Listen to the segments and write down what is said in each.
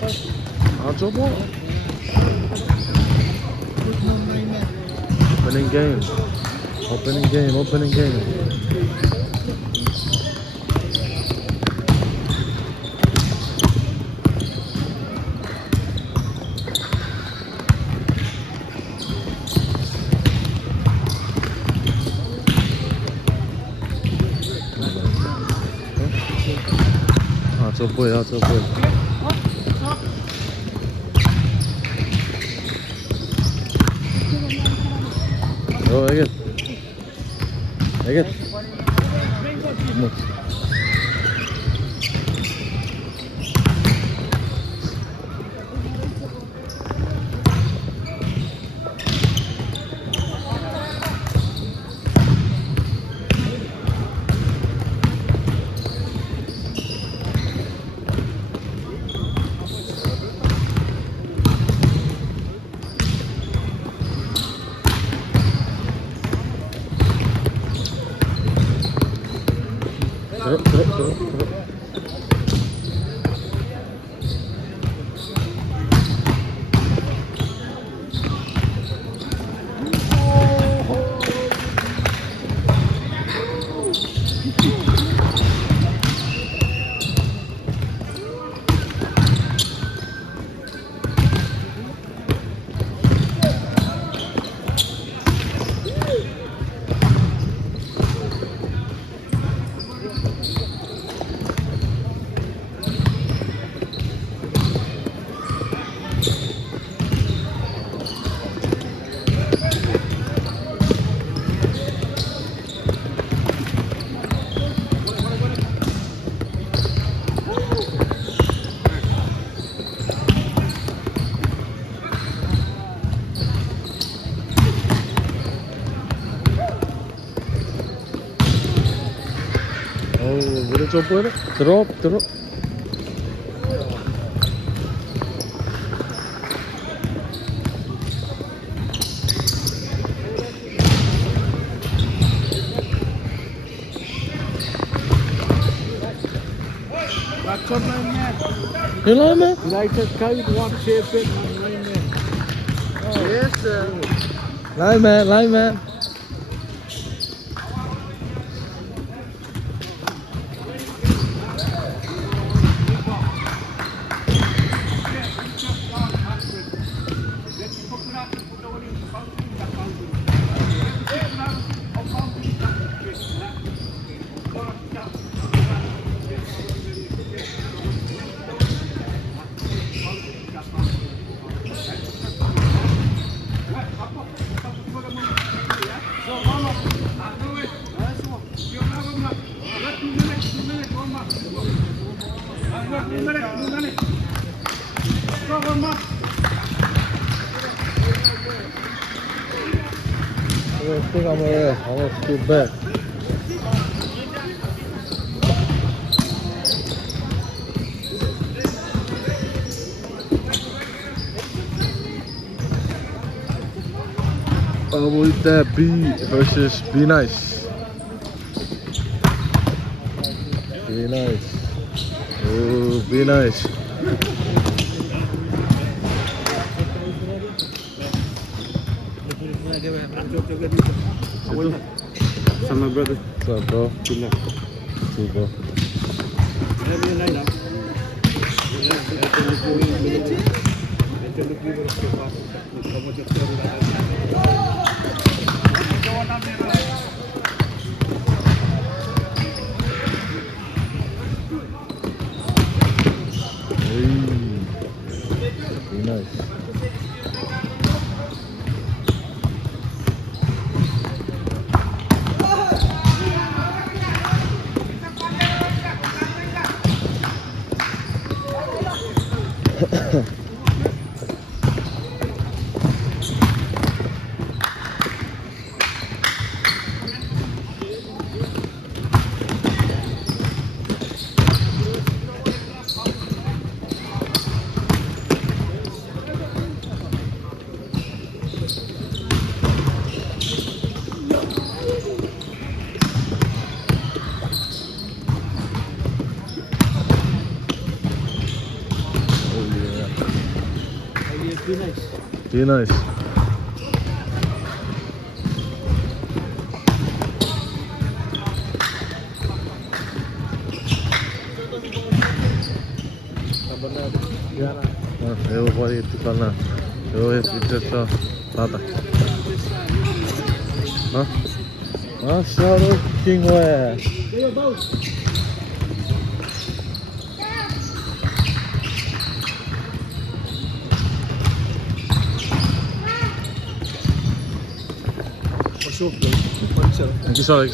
I'll drop what? Opening game. Opening game, opening game. 아, 저 보여, 저 보여. 애get. 애get. 뭐. 들어. 물에 좀 보여? 들어. That's on my neck. You know me? Right at kite, one shape it on my neck. Oh. Yes, sir. Line man. I think I'm almost too bad. With that B versus Be Nice. Be Nice. Oh, Be Nice. What's up, my brother? What's up, bro? Good luck. See you, bro. Be nice. Oh yeah. Be nice. Be nice. Evo politikalna. Evo je priča tada. Aşağı king way. Iki soru.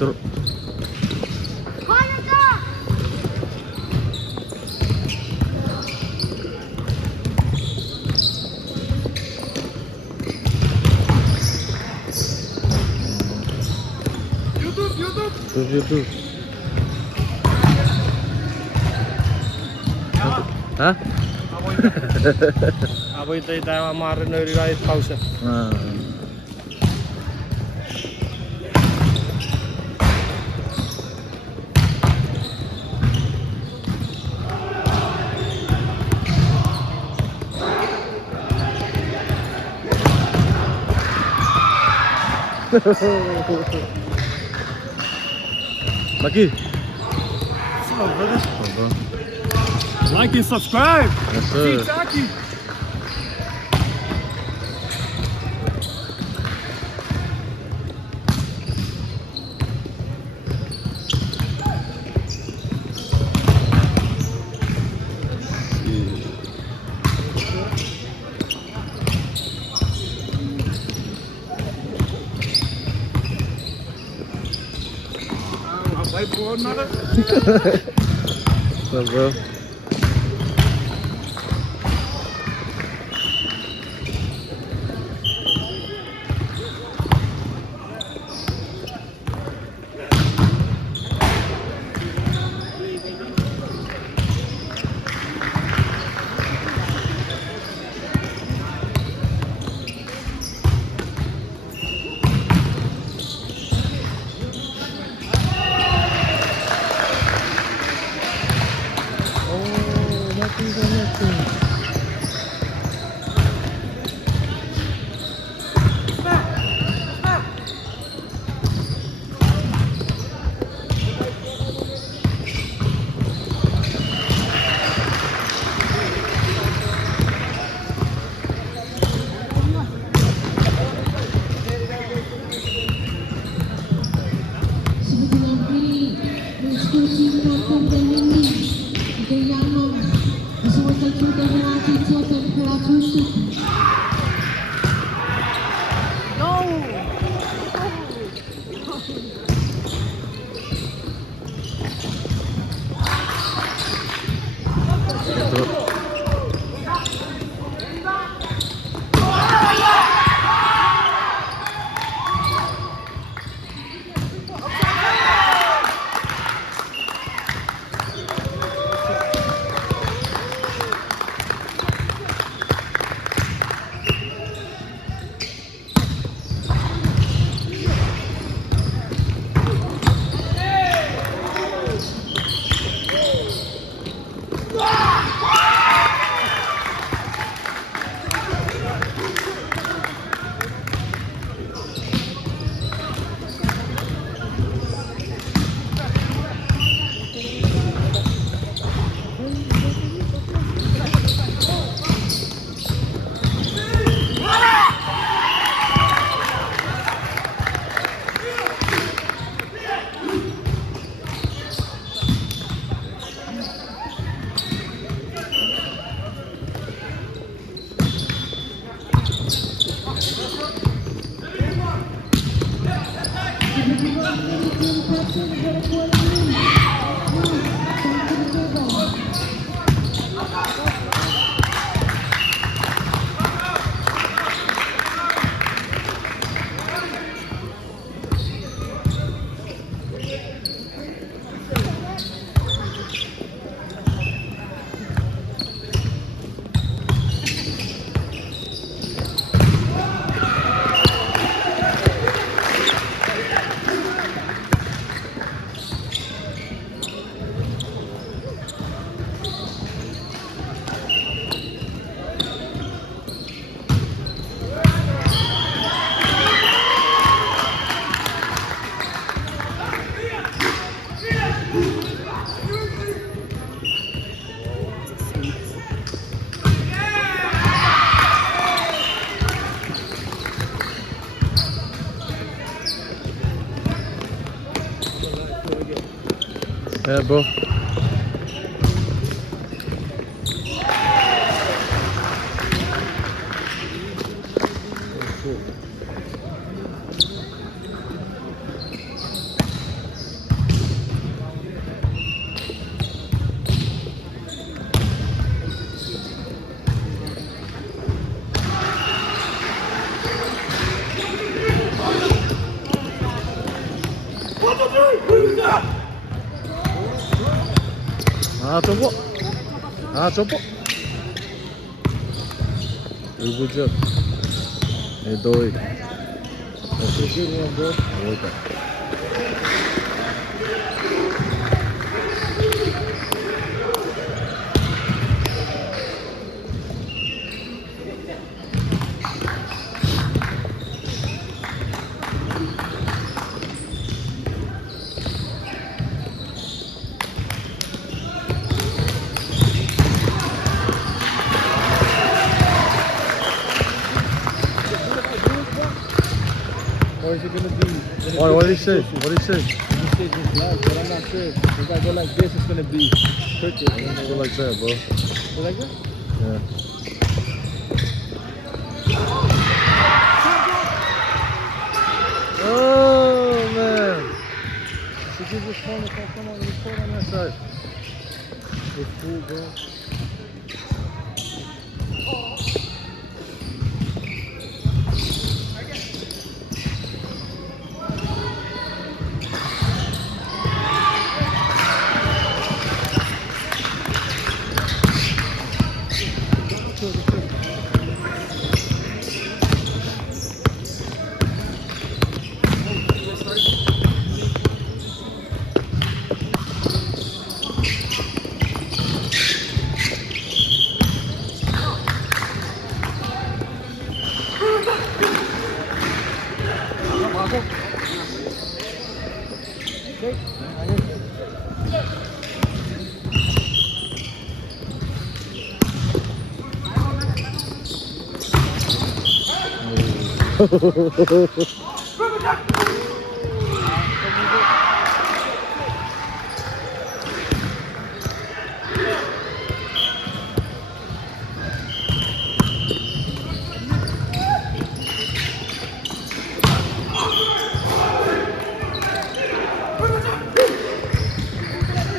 Terus. YouTube. Hah? Apa itu kita kemarin dari raid pausa. Lagi. Like and subscribe. Yes, sir. Taki. Wait for another. What's up, bro? Yeah, bro. 아, 점퍼. 아, 점퍼. Good job. Hey, doy. That's a good one, bro. Okay. Or is it gonna be? What did he say? What did he say? He said just black, but I'm not sure. If I go like this, it's gonna be crooked. Go like that, bro. Go like that? Yeah. Oh man! She did this corner, come on, let's put on that side. It's cool, bro.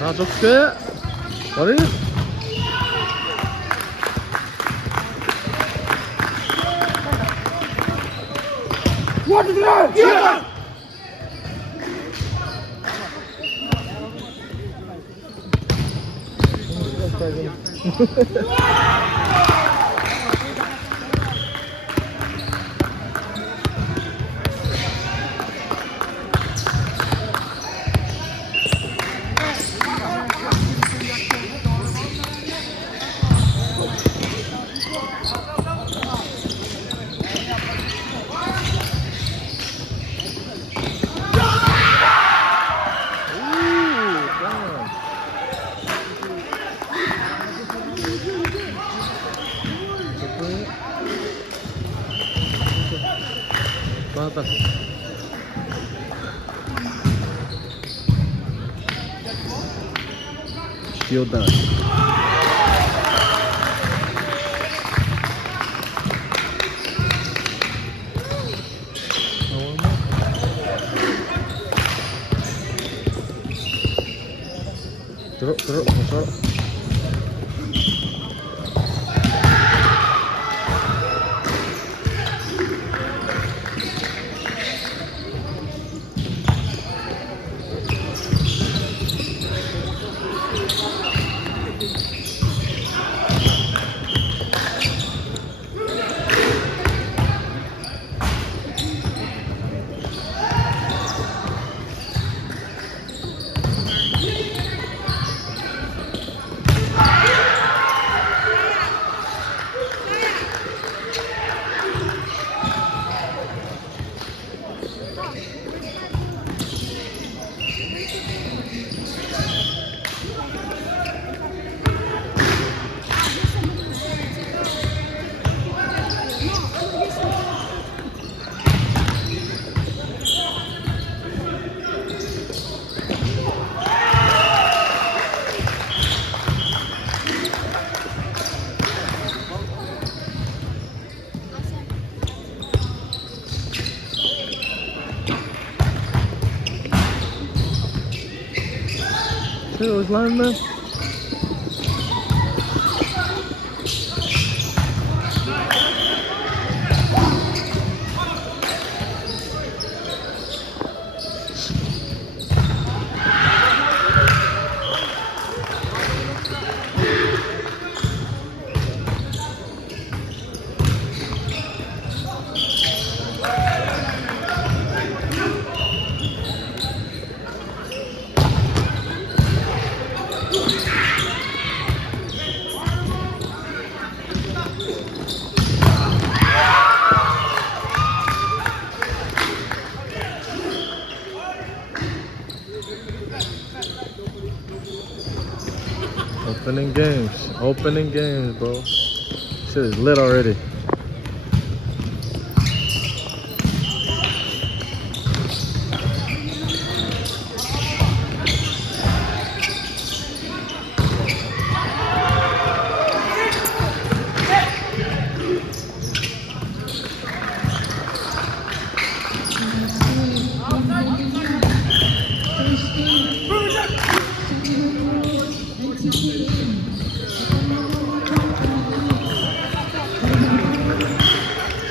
아, 좋게. 머리. 나왔다. 귀여다. 들어, 들어, 들어. was lineman. Opening games, bro. Shit is lit already.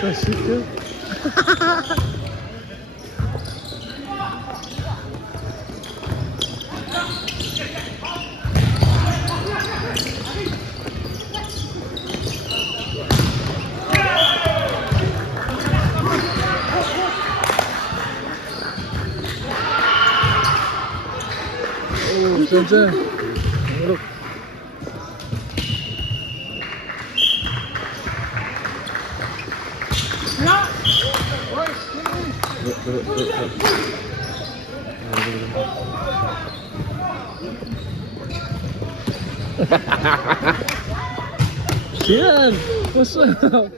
Ça c'est que. Oh, Jen. Look. Jen, what's up?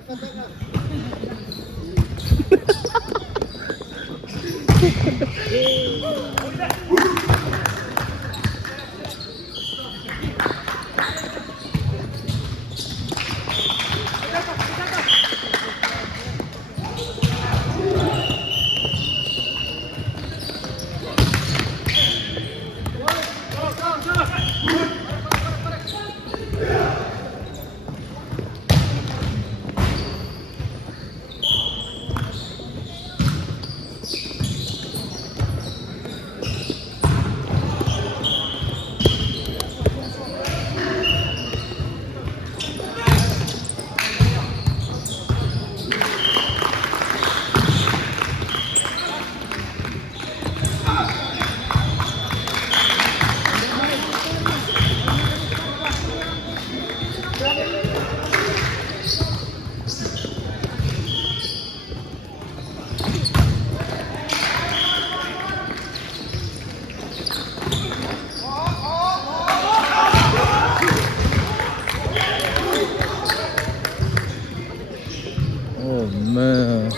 Oh man,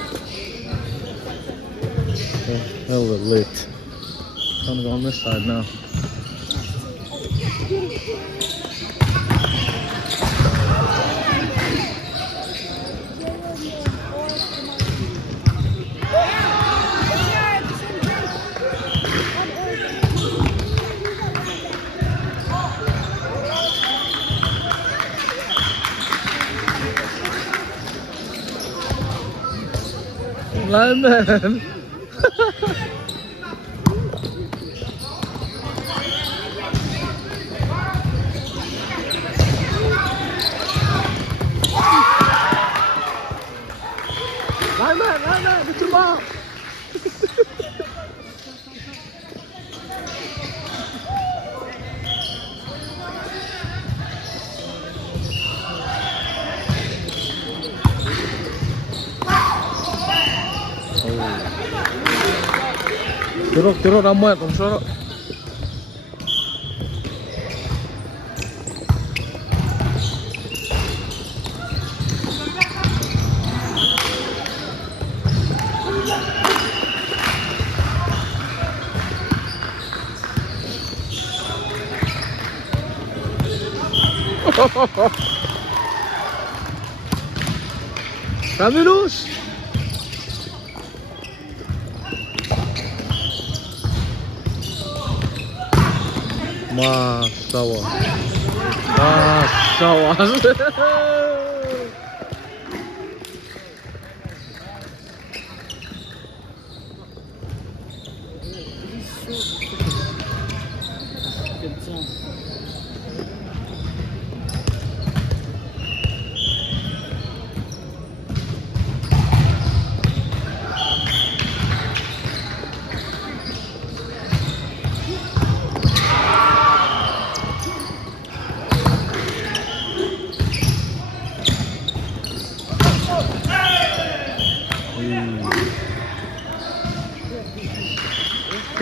hella lit. I'm gonna go on this side now. Lineman. Lineman, get your ball. Turun ramuan, Om Soro. Camilus. Masawa. Masawa.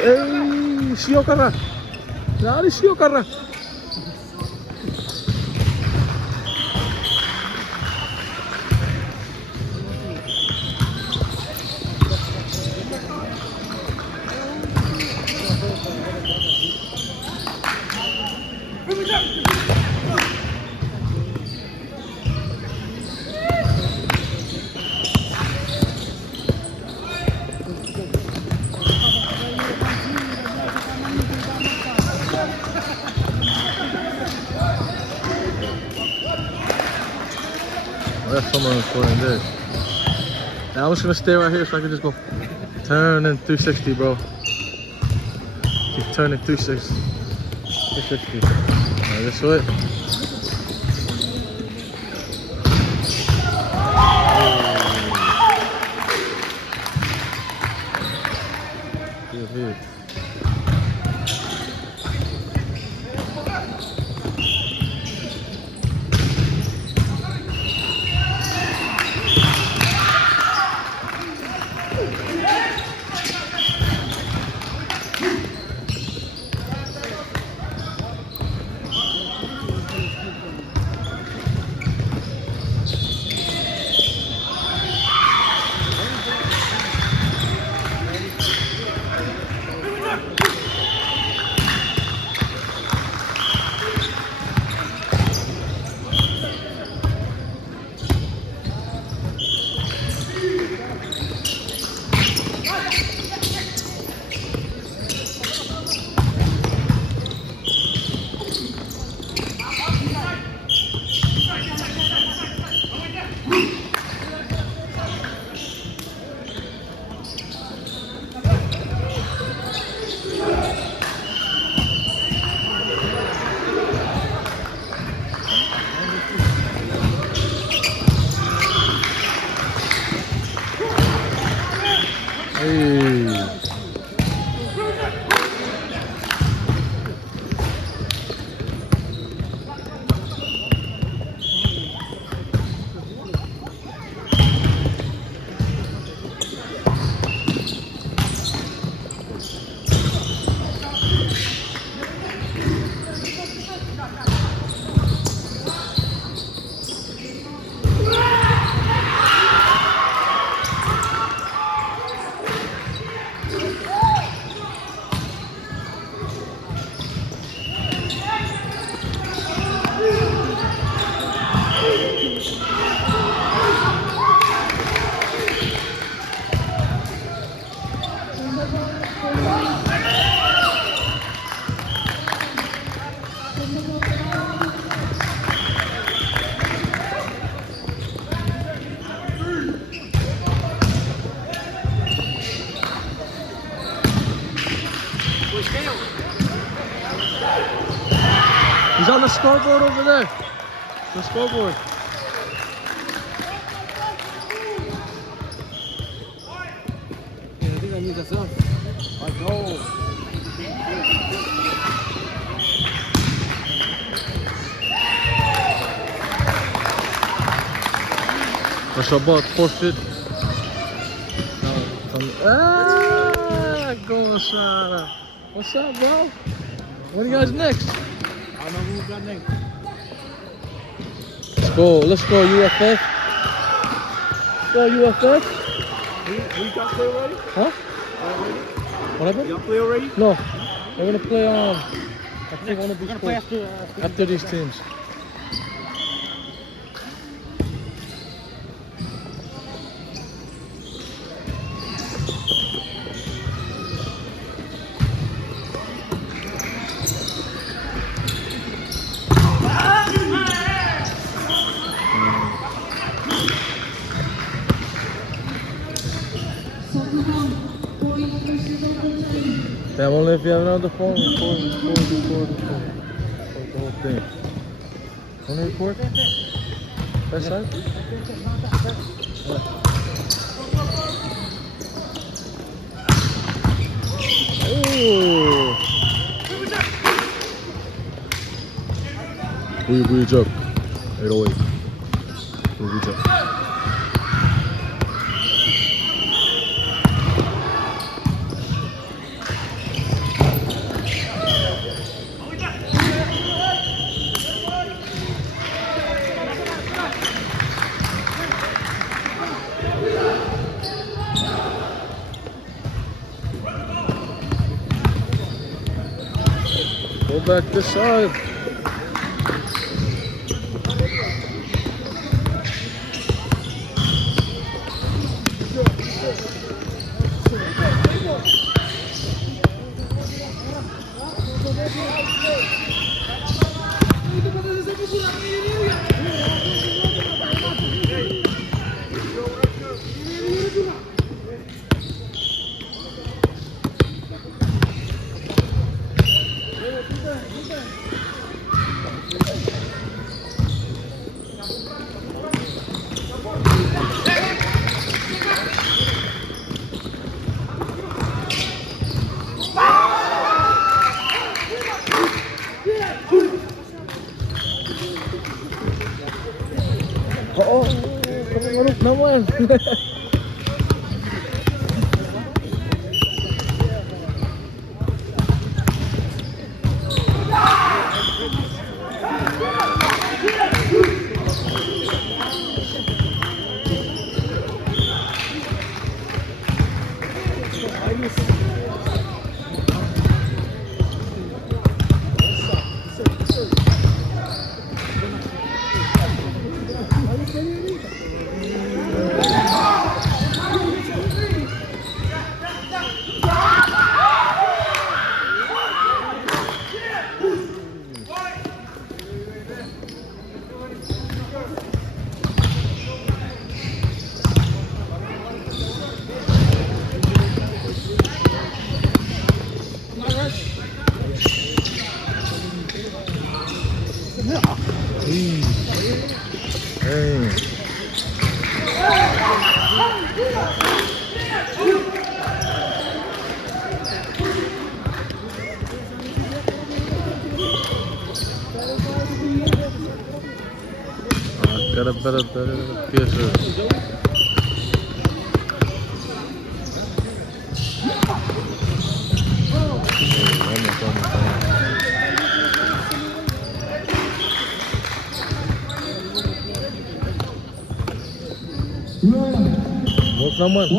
Hey, しようかな。何しようかな。That's someone recording this. Now I'm just gonna stay right here so I can just go turning 360, bro. Keep turning 360. 360. Alright, this way. Good hit. Hey. He's on the scoreboard over there. The scoreboard. I think I need the sun. Let's go. What's up, bud? Forfeit. Go, Sarah. What's up, bro? What do you guys next? I don't know who we got next. Let's go, UFF. Go, UFF. We got play already? Huh? Already? What happened? Y'all play already? No. We're gonna play I think one of these We're gonna play after these teams. Damn, only if you have another phone, record. The whole thing. Only record? That side? Oh! Buyacak. 808. Buyacak. Go back this side. Oh, naman. Hey. Got a better PSR. Both naman.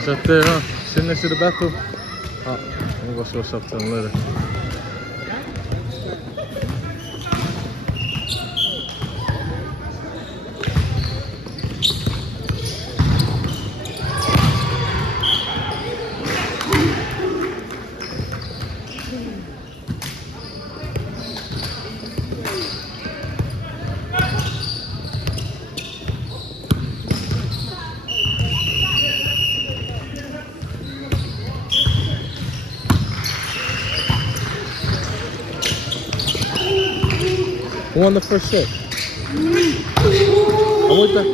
Is that there, huh? Sitting next to the bathroom? Oh, I'm gonna go show stuff to them later. Who won the first set? Ahorita.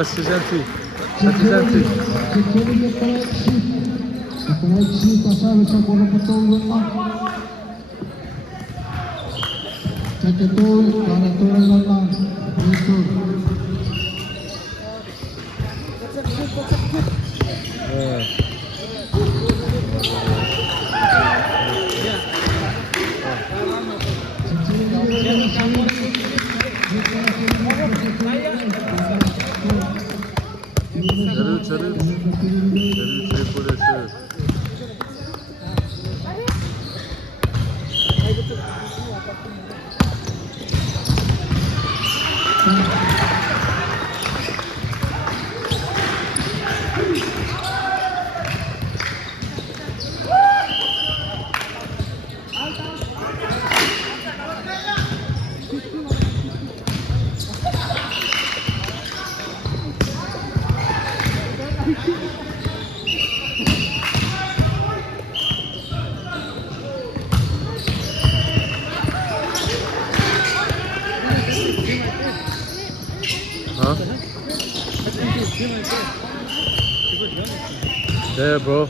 That's his empty. That's his empty. 저를 제일 뻔했어요. Huh? Yeah, bro.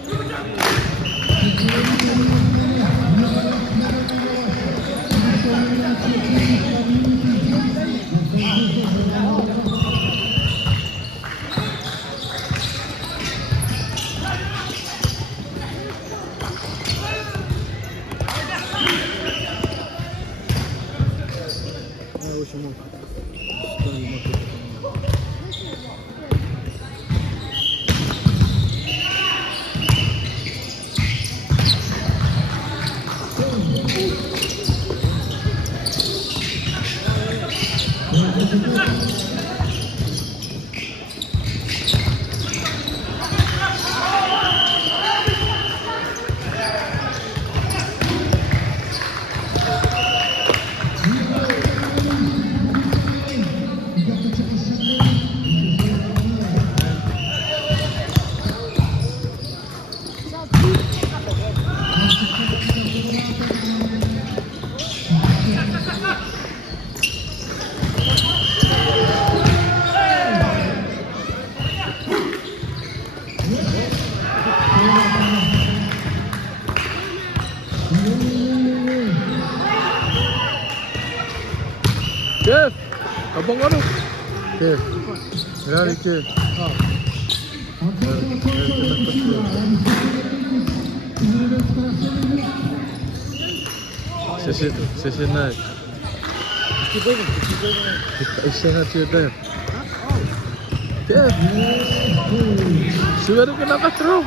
Jeff, abang ano? Okay. Yan, iki. Sesi naik. Kita isi nanti Dev. Dev. Sudah kenapa terus?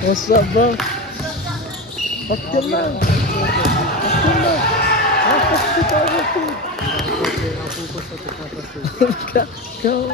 What's up, bro? Bakit lang? Bakit lang? Bakit ka bakit? Go!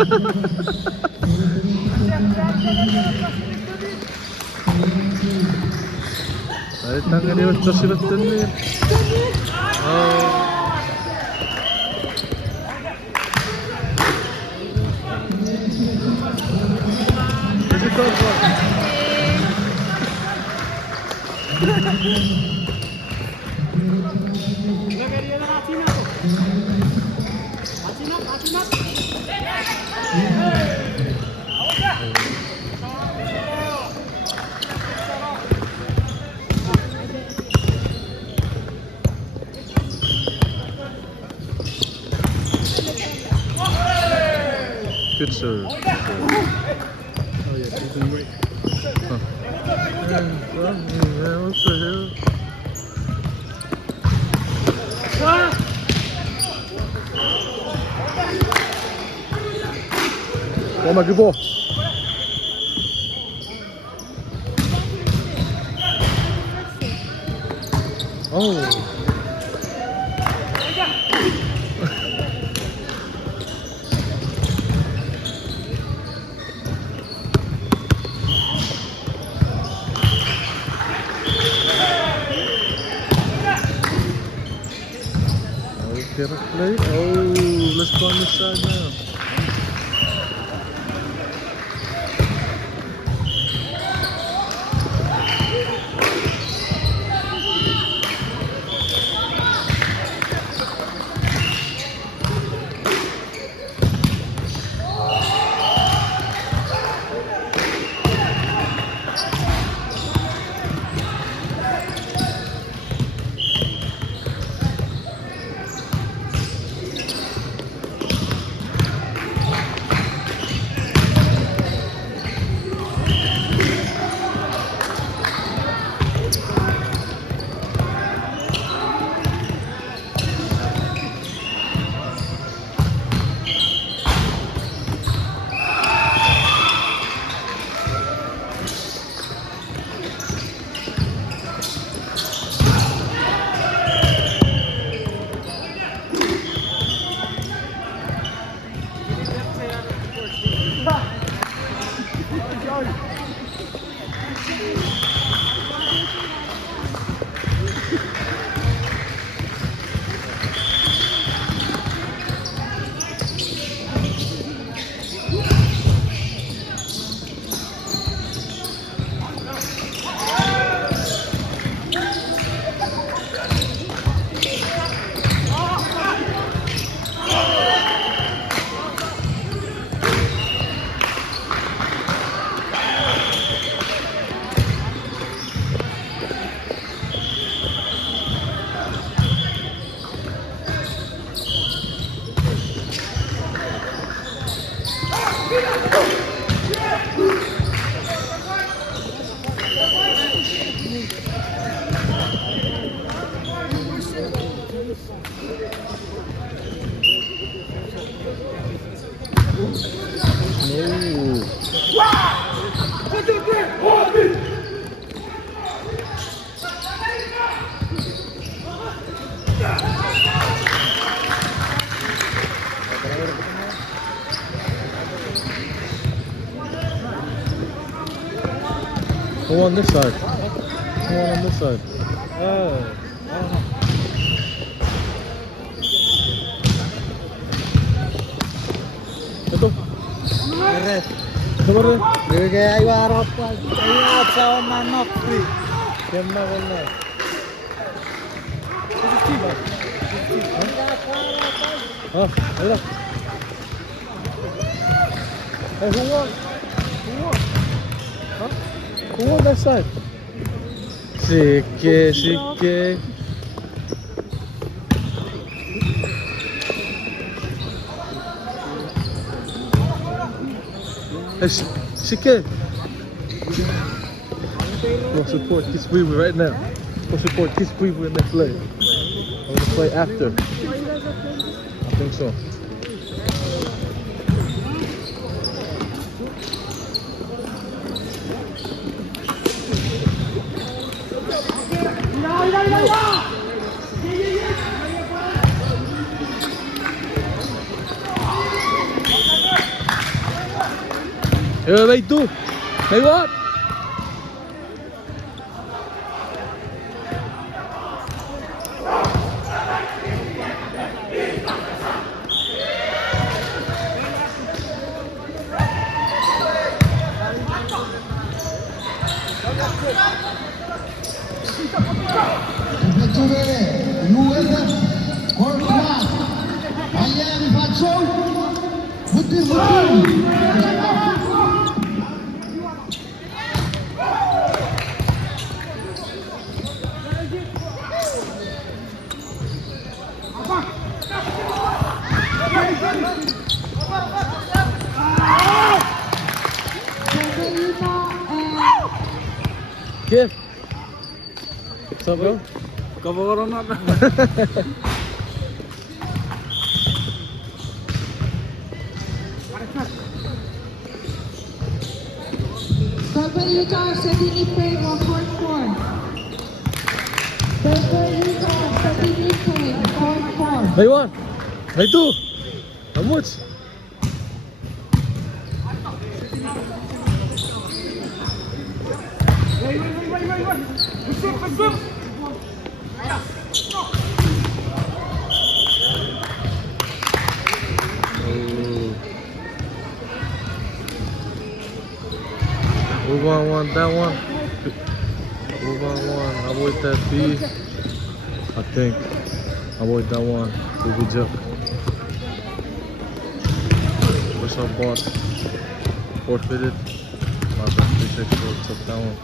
Dari tangan dia terus bertenir. Oh. Is it close one? Good serve. Oh yeah, he's been waiting. Yeah, what the hell? Kom maar, good ball. Oh. Get a plate. Oh, let's go on this side now. Who on this side? Who on this side? Oh, I don't know. Ito. Red. Ito ba rin? Kaya ayaw harap pa. Ayaw sa manok. Yan na wala. Ah, hala. Hey, who won? Who won? Huh? Who won that side? Sikke. Hey, Sikke. Go support Kiss Weaver right now. Go support Kiss Weaver in the play. I'm gonna play after. I think so. Vem tu! Vem what? Kid. What's up, bro? Cover on that. Purple Utah sa Tinipay, 144. Purple Utah sa Tinipay, 144. Vem what? Vem tu! Vamos! Move on one, that one. Move on one. Avoid that B. I think. Avoid that one. Good job. What's up, boss? Forfeited. My bad. 364 took that one.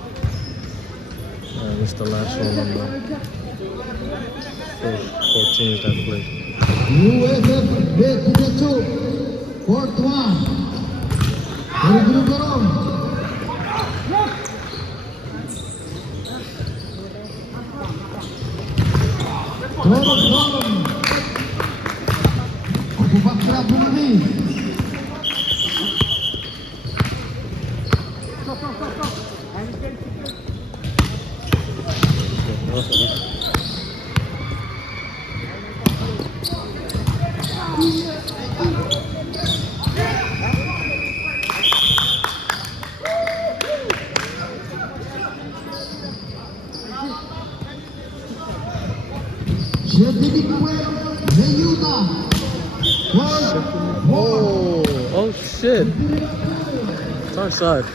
Alright, this is the last one on the 14 that played. USF B32 Fort 1 Bergerak Tolong Aku paksa bunyi Jadi kue Meyuta Oh, oh shit. It's our side.